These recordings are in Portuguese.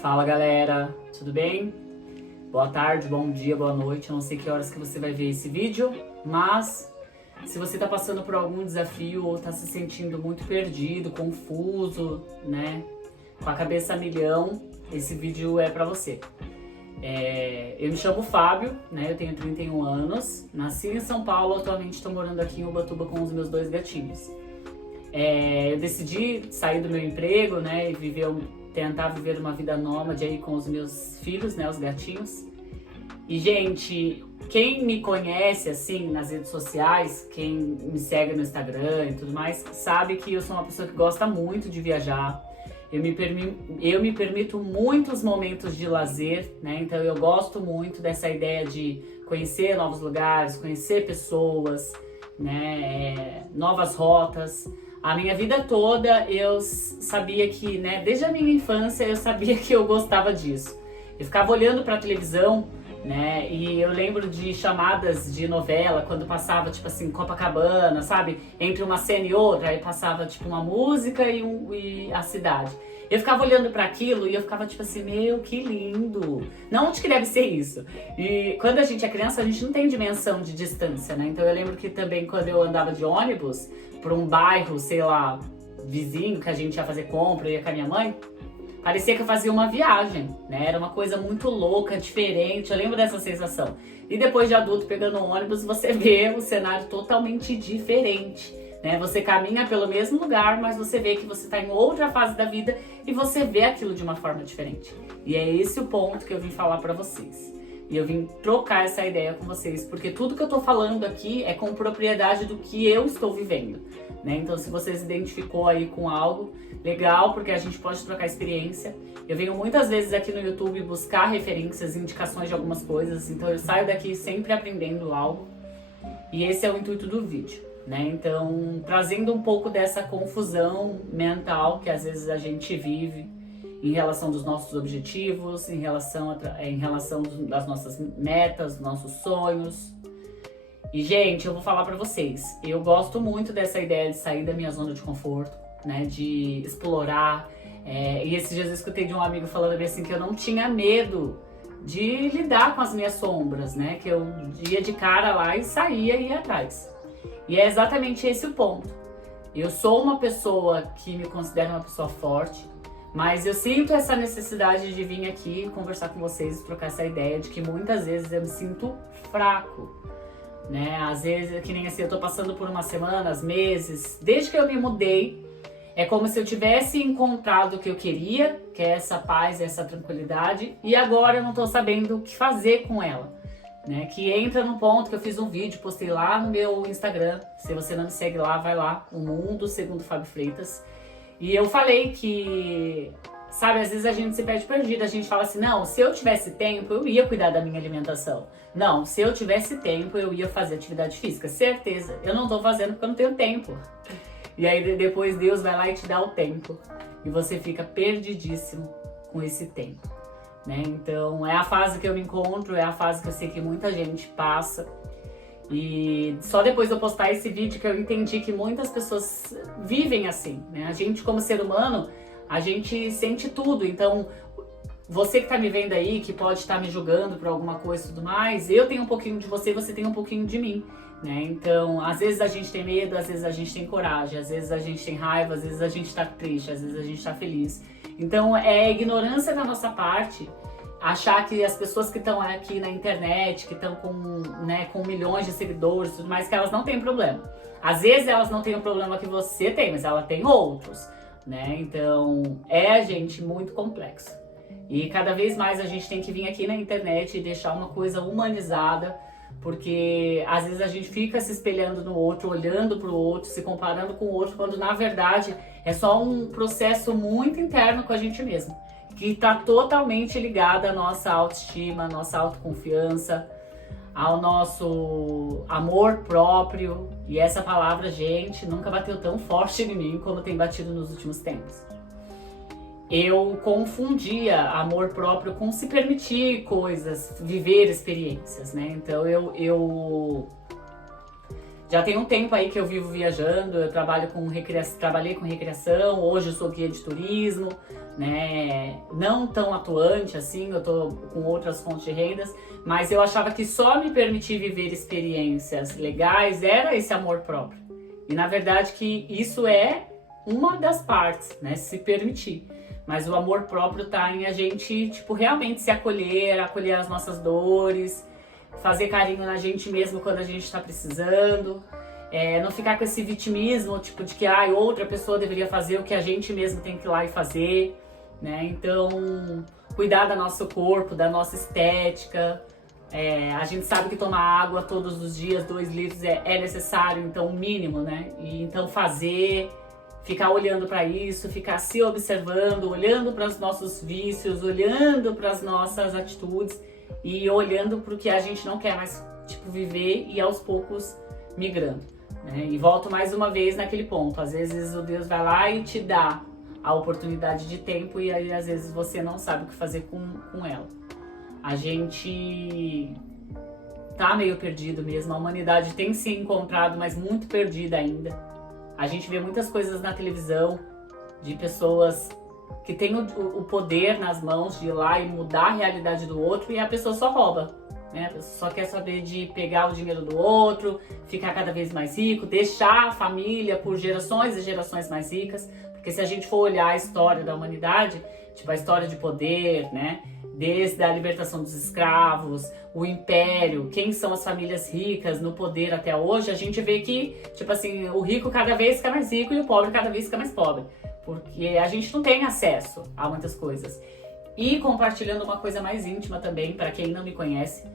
Fala galera, tudo bem? Boa tarde, bom dia, boa noite. Eu não sei que horas que você vai ver esse vídeo, mas se você tá passando por algum desafio ou tá se sentindo muito perdido, confuso, né, com a cabeça a milhão, esse vídeo é pra você. Eu me chamo Fábio, né, eu tenho 31 anos, nasci em São Paulo, atualmente estou morando aqui em Ubatuba com os meus 2 gatinhos. Eu decidi sair do meu emprego, né, e tentar viver uma vida nômade aí com os meus filhos, né, os gatinhos. E, gente, quem me conhece, assim, nas redes sociais, quem me segue no Instagram e tudo mais, sabe que eu sou uma pessoa que gosta muito de viajar. Eu me permito muitos momentos de lazer, né, então eu gosto muito dessa ideia de conhecer novos lugares, conhecer pessoas, né, novas rotas. A minha vida toda eu sabia que, né, desde a minha infância eu sabia que eu gostava disso. Eu ficava olhando pra televisão, né, e eu lembro de chamadas de novela, quando passava, tipo assim, Copacabana, sabe? Entre uma cena e outra, aí passava, tipo, uma música e a cidade. Eu ficava olhando pra aquilo e eu ficava tipo assim, meu, que lindo. Não onde que deve ser isso. E quando a gente é criança, a gente não tem dimensão de distância, né? Então eu lembro que também quando eu andava de ônibus pra um bairro, sei lá, vizinho, que a gente ia fazer compra, eu ia com a minha mãe, parecia que eu fazia uma viagem, né? Era uma coisa muito louca, diferente. Eu lembro dessa sensação. E depois de adulto, pegando um ônibus, você vê um cenário totalmente diferente, né? Você caminha pelo mesmo lugar, mas você vê que você está em outra fase da vida e você vê aquilo de uma forma diferente. E é esse o ponto que eu vim falar para vocês. E eu vim trocar essa ideia com vocês, porque tudo que eu tô falando aqui é com propriedade do que eu estou vivendo, né? Então, se você se identificou aí com algo, legal, porque a gente pode trocar experiência. Eu venho muitas vezes aqui no YouTube buscar referências, indicações de algumas coisas, então eu saio daqui sempre aprendendo algo. E esse é o intuito do vídeo, né? Então, trazendo um pouco dessa confusão mental que às vezes a gente vive em relação dos nossos objetivos, em relação das nossas metas, dos nossos sonhos. E, gente, eu vou falar pra vocês, eu gosto muito dessa ideia de sair da minha zona de conforto, né, de explorar. E esses dias eu escutei de um amigo falando assim que eu não tinha medo de lidar com as minhas sombras, né, que eu ia de cara lá e saía e ia atrás. E é exatamente esse o ponto. Eu sou uma pessoa que me considero uma pessoa forte, mas eu sinto essa necessidade de vir aqui conversar com vocês, trocar essa ideia de que muitas vezes eu me sinto fraco, né? Às vezes, que nem assim, eu tô passando por umas semanas, meses, desde que eu me mudei, é como se eu tivesse encontrado o que eu queria, que é essa paz, essa tranquilidade, e agora eu não tô sabendo o que fazer com ela, né? Que entra no ponto que eu fiz um vídeo, postei lá no meu Instagram, se você não me segue lá, vai lá, O Mundo Segundo Fábio Freitas. E eu falei que, sabe, às vezes a gente se perde perdido, a gente fala assim, não, se eu tivesse tempo, eu ia cuidar da minha alimentação. Não, se eu tivesse tempo, eu ia fazer atividade física, certeza. Eu não tô fazendo porque eu não tenho tempo. E aí depois Deus vai lá e te dá o tempo. E você fica perdidíssimo com esse tempo, né? Então é a fase que eu me encontro, é a fase que eu sei que muita gente passa. E só depois de eu postar esse vídeo que eu entendi que muitas pessoas vivem assim, né? A gente, como ser humano, a gente sente tudo. Então, você que tá me vendo aí, que pode estar me julgando por alguma coisa e tudo mais, eu tenho um pouquinho de você, você tem um pouquinho de mim, né? Então, às vezes a gente tem medo, às vezes a gente tem coragem, às vezes a gente tem raiva, às vezes a gente tá triste, às vezes a gente tá feliz. Então, é ignorância da nossa parte achar que as pessoas que estão aqui na internet, que estão com, né, com milhões de seguidores e tudo mais, que elas não têm problema. Às vezes elas não têm o problema que você tem, mas ela tem outros, né? Então, gente, muito complexo. E cada vez mais a gente tem que vir aqui na internet e deixar uma coisa humanizada, porque às vezes a gente fica se espelhando no outro, olhando pro outro, se comparando com o outro, quando na verdade é só um processo muito interno com a gente mesmo, que está totalmente ligada à nossa autoestima, à nossa autoconfiança, ao nosso amor próprio. E essa palavra, gente, nunca bateu tão forte em mim como tem batido nos últimos tempos. Eu confundia amor próprio com se permitir coisas, viver experiências, né? Então eu Já tem um tempo aí que eu vivo viajando, eu trabalhei com recreação, hoje eu sou guia de turismo, né? Não tão atuante assim, eu tô com outras fontes de rendas, mas eu achava que só me permitir viver experiências legais era esse amor próprio. E na verdade que isso é uma das partes, né? Se permitir. Mas o amor próprio tá em a gente, tipo, realmente se acolher as nossas dores, fazer carinho na gente mesmo quando a gente tá precisando, não ficar com esse vitimismo, tipo, de que outra pessoa deveria fazer o que a gente mesmo tem que ir lá e fazer, né? Então, cuidar do nosso corpo, da nossa estética. A gente sabe que tomar água todos os dias, 2 litros, é necessário, então o mínimo, né? E então ficar olhando para isso, ficar se observando, olhando para os nossos vícios, olhando para as nossas atitudes e olhando para o que a gente não quer mais, tipo, viver e aos poucos migrando, né? E volto mais uma vez naquele ponto, às vezes o Deus vai lá e te dá a oportunidade de tempo e aí às vezes você não sabe o que fazer com ela. A gente tá meio perdido mesmo, a humanidade tem se encontrado, mas muito perdida ainda. A gente vê muitas coisas na televisão de pessoas que têm o poder nas mãos de ir lá e mudar a realidade do outro e a pessoa só rouba, né? A pessoa só quer saber de pegar o dinheiro do outro, ficar cada vez mais rico, deixar a família por gerações e gerações mais ricas, porque se a gente for olhar a história da humanidade, tipo a história de poder, né? Desde a libertação dos escravos, o império, quem são as famílias ricas no poder até hoje, a gente vê que, tipo assim, o rico cada vez fica mais rico e o pobre cada vez fica mais pobre. Porque a gente não tem acesso a muitas coisas. E compartilhando uma coisa mais íntima também, para quem não me conhece,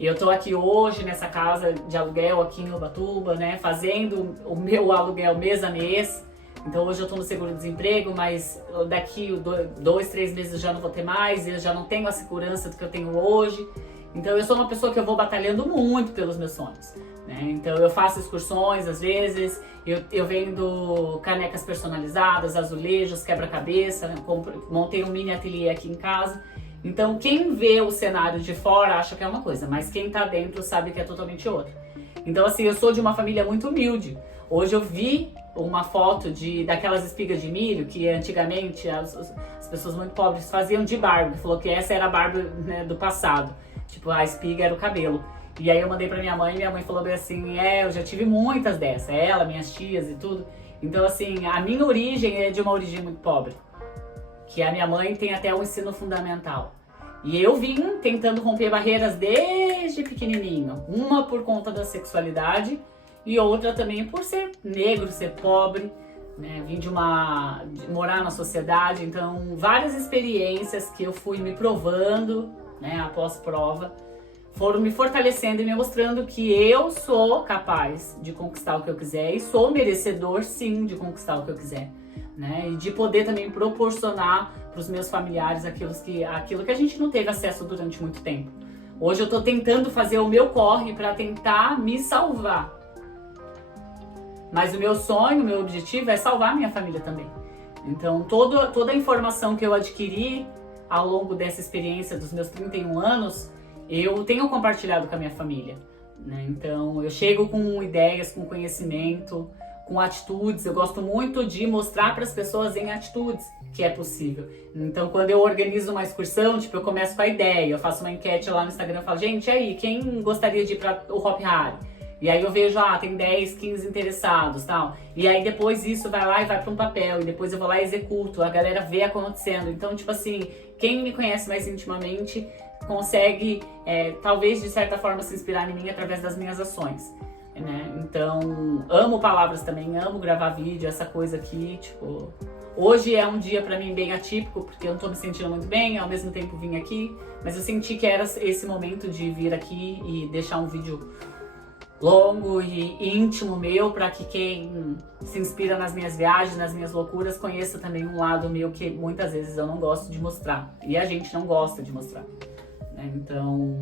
eu tô aqui hoje nessa casa de aluguel aqui em Ubatuba, né, fazendo o meu aluguel mês a mês. Então hoje eu tô no seguro-desemprego, mas daqui 2, 3 meses eu já não vou ter mais, eu já não tenho a segurança do que eu tenho hoje. Então eu sou uma pessoa que eu vou batalhando muito pelos meus sonhos, né? Então eu faço excursões às vezes, eu vendo canecas personalizadas, azulejos, quebra-cabeça, né? Montei um mini ateliê aqui em casa. Então quem vê o cenário de fora acha que é uma coisa, mas quem tá dentro sabe que é totalmente outra. Então assim, eu sou de uma família muito humilde. Hoje eu vi uma foto daquelas espigas de milho que antigamente as pessoas muito pobres faziam de barba. Falou que essa era a barba, né, do passado. Tipo, a espiga era o cabelo. E aí eu mandei pra minha mãe falou bem assim, eu já tive muitas dessas. Ela, minhas tias e tudo. Então assim, a minha origem é de uma origem muito pobre. Que a minha mãe tem até o ensino fundamental. E eu vim tentando romper barreiras desde pequenininho. Uma por conta da sexualidade e outra também por ser negro, ser pobre, né? Vim de morar na sociedade, então várias experiências que eu fui me provando, né, após prova, foram me fortalecendo e me mostrando que eu sou capaz de conquistar o que eu quiser e sou merecedor, sim, de conquistar o que eu quiser, né? E de poder também proporcionar para os meus familiares aquilo que a gente não teve acesso durante muito tempo. Hoje eu estou tentando fazer o meu corre para tentar me salvar. Mas o meu sonho, o meu objetivo é salvar a minha família também. Então toda a informação que eu adquiri ao longo dessa experiência dos meus 31 anos, eu tenho compartilhado com a minha família, né? Então eu chego com ideias, com conhecimento, com atitudes. Eu gosto muito de mostrar para as pessoas em atitudes que é possível. Então quando eu organizo uma excursão, tipo, eu começo com a ideia, eu faço uma enquete lá no Instagram, eu falo, gente, aí, quem gostaria de ir para o Hopi Hari? E aí eu vejo, tem 10, 15 interessados, tal. E aí depois isso vai lá e vai para um papel. E depois eu vou lá e executo. A galera vê acontecendo. Então, tipo assim, quem me conhece mais intimamente consegue, talvez, de certa forma, se inspirar em mim através das minhas ações, né? Então, amo palavras também, amo gravar vídeo, essa coisa aqui, tipo... Hoje é um dia pra mim bem atípico, porque eu não tô me sentindo muito bem, ao mesmo tempo vim aqui. Mas eu senti que era esse momento de vir aqui e deixar um vídeo longo e íntimo meu, para que quem se inspira nas minhas viagens, nas minhas loucuras, conheça também um lado meu que muitas vezes eu não gosto de mostrar. E a gente não gosta de mostrar, né? Então,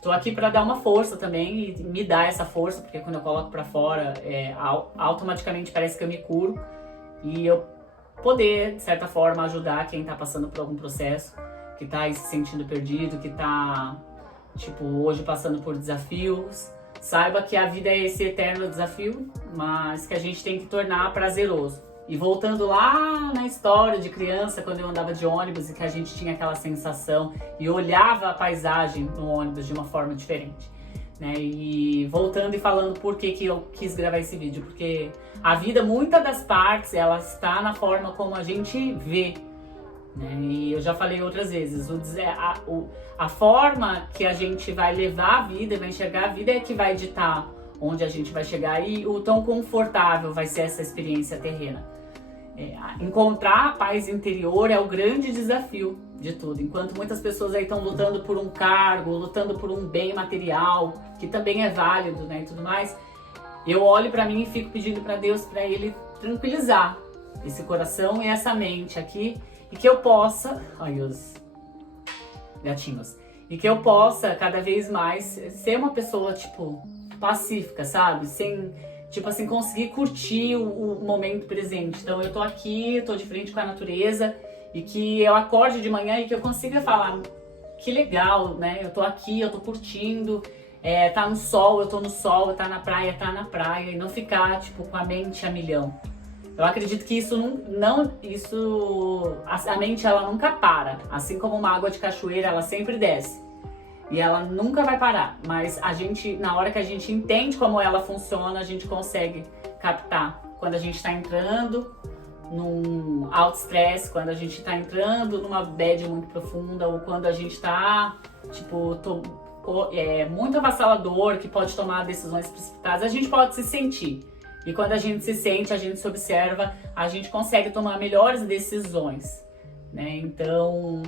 tô aqui para dar uma força também e me dar essa força, porque quando eu coloco para fora, automaticamente parece que eu me curo e eu poder, de certa forma, ajudar quem tá passando por algum processo, que tá aí se sentindo perdido, que tá, tipo, hoje passando por desafios, saiba que a vida é esse eterno desafio, mas que a gente tem que tornar prazeroso. E voltando lá na história de criança, quando eu andava de ônibus e que a gente tinha aquela sensação e olhava a paisagem no ônibus de uma forma diferente, né? E voltando e falando por que eu quis gravar esse vídeo, porque a vida, muitas das partes, ela está na forma como a gente vê, né? E eu já falei outras vezes, a forma que a gente vai levar a vida, vai enxergar a vida é que vai ditar onde a gente vai chegar e o tão confortável vai ser essa experiência terrena. Encontrar a paz interior é o grande desafio de tudo. Enquanto muitas pessoas aí estão lutando por um cargo, lutando por um bem material, que também é válido, né, e tudo mais, eu olho pra mim e fico pedindo pra Deus, pra Ele tranquilizar esse coração e essa mente aqui, e que eu possa, ai os gatinhos, e que eu possa cada vez mais ser uma pessoa, tipo, pacífica, sabe? Sem, tipo assim, conseguir curtir o momento presente. Então eu tô aqui, tô de frente com a natureza, e que eu acorde de manhã e que eu consiga falar, que legal, né? Eu tô aqui, eu tô curtindo, tá no sol, eu tô no sol, tá na praia, e não ficar, tipo, com a mente a milhão. Eu acredito que isso a mente, ela nunca para. Assim como uma água de cachoeira, ela sempre desce. E ela nunca vai parar. Mas a gente, na hora que a gente entende como ela funciona, a gente consegue captar. Quando a gente tá entrando num alto stress, quando a gente tá entrando numa bad muito profunda, ou quando a gente tá, tipo, muito avassalador, que pode tomar decisões precipitadas, a gente pode se sentir. E quando a gente se sente, a gente se observa, a gente consegue tomar melhores decisões, né? Então,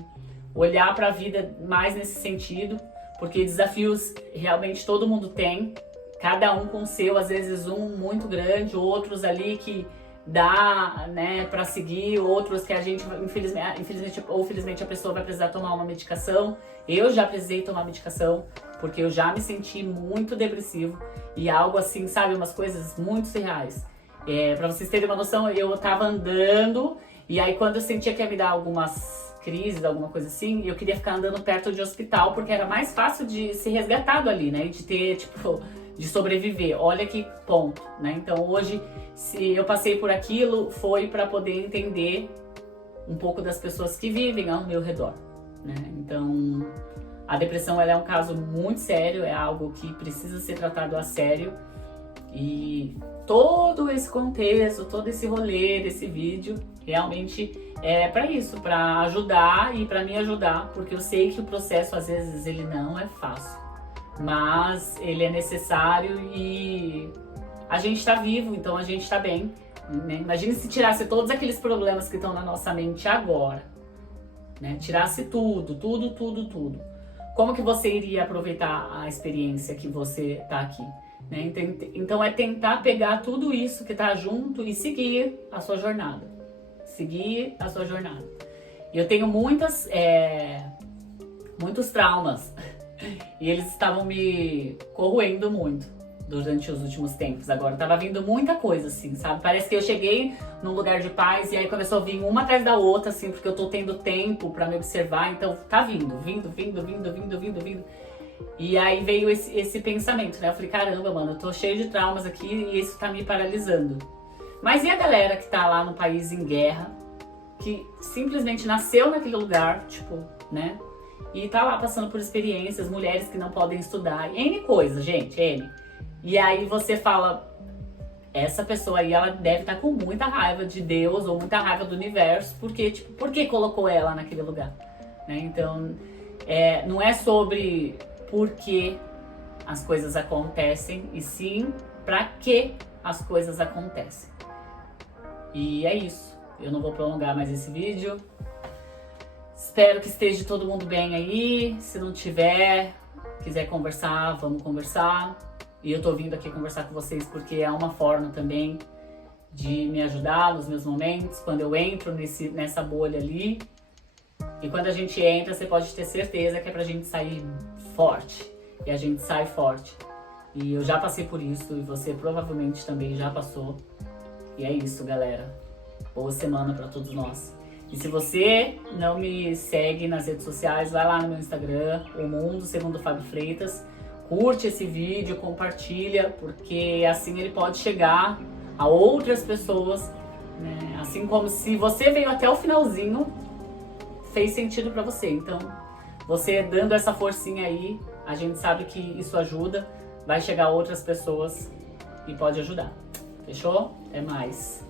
olhar para a vida mais nesse sentido, porque desafios realmente todo mundo tem, cada um com o seu, às vezes um muito grande, outros ali que dá, né, para seguir, outros que a gente, infelizmente ou felizmente a pessoa vai precisar tomar uma medicação. Eu já precisei tomar medicação, porque eu já me senti muito depressivo e algo assim, sabe, umas coisas muito surreais. Pra vocês terem uma noção, eu tava andando e aí quando eu sentia que ia me dar algumas crises, alguma coisa assim, eu queria ficar andando perto de hospital, porque era mais fácil de ser resgatado ali, né, de ter, tipo, de sobreviver. Olha que ponto, né? Então hoje, se eu passei por aquilo, foi para poder entender um pouco das pessoas que vivem ao meu redor, né? Então, a depressão, ela é um caso muito sério, é algo que precisa ser tratado a sério. E todo esse contexto, todo esse rolê desse vídeo, realmente é para isso, para ajudar e para me ajudar, porque eu sei que o processo, às vezes, ele não é fácil. Mas ele é necessário e a gente tá vivo, então a gente tá bem, né? Imagine se tirasse todos aqueles problemas que estão na nossa mente agora, né? Tirasse tudo. Como que você iria aproveitar a experiência que você tá aqui, né? Então é tentar pegar tudo isso que tá junto e seguir a sua jornada. Seguir a sua jornada. Eu tenho muitos traumas. E eles estavam me corroendo muito durante os últimos tempos. Agora tava vindo muita coisa, assim, sabe? Parece que eu cheguei num lugar de paz e aí começou a vir uma atrás da outra, assim, porque eu tô tendo tempo pra me observar. Então tá vindo. E aí veio esse pensamento, né? Eu falei, caramba, mano, eu tô cheio de traumas aqui e isso tá me paralisando. Mas e a galera que tá lá no país em guerra, que simplesmente nasceu naquele lugar, tipo, né? E tá lá passando por experiências, mulheres que não podem estudar, N coisas, gente, N. E aí você fala, essa pessoa aí, ela deve estar com muita raiva de Deus ou muita raiva do universo, porque, tipo, por que colocou ela naquele lugar? Né? Então, não é sobre por que as coisas acontecem, e sim pra que as coisas acontecem. E é isso. Eu não vou prolongar mais esse vídeo. Espero que esteja todo mundo bem aí. Se não tiver, quiser conversar, vamos conversar. E eu tô vindo aqui conversar com vocês porque é uma forma também de me ajudar nos meus momentos, quando eu entro nessa bolha ali. E quando a gente entra, você pode ter certeza que é pra gente sair forte. E a gente sai forte. E eu já passei por isso e você provavelmente também já passou. E é isso, galera. Boa semana pra todos nós. E se você não me segue nas redes sociais, vai lá no meu Instagram, O Mundo Segundo Fábio Freitas. curte esse vídeo, compartilha, porque assim ele pode chegar a outras pessoas, né? Assim como se você veio até o finalzinho, fez sentido pra você. Então, você dando essa forcinha aí, a gente sabe que isso ajuda, vai chegar a outras pessoas e pode ajudar. Fechou? Até mais!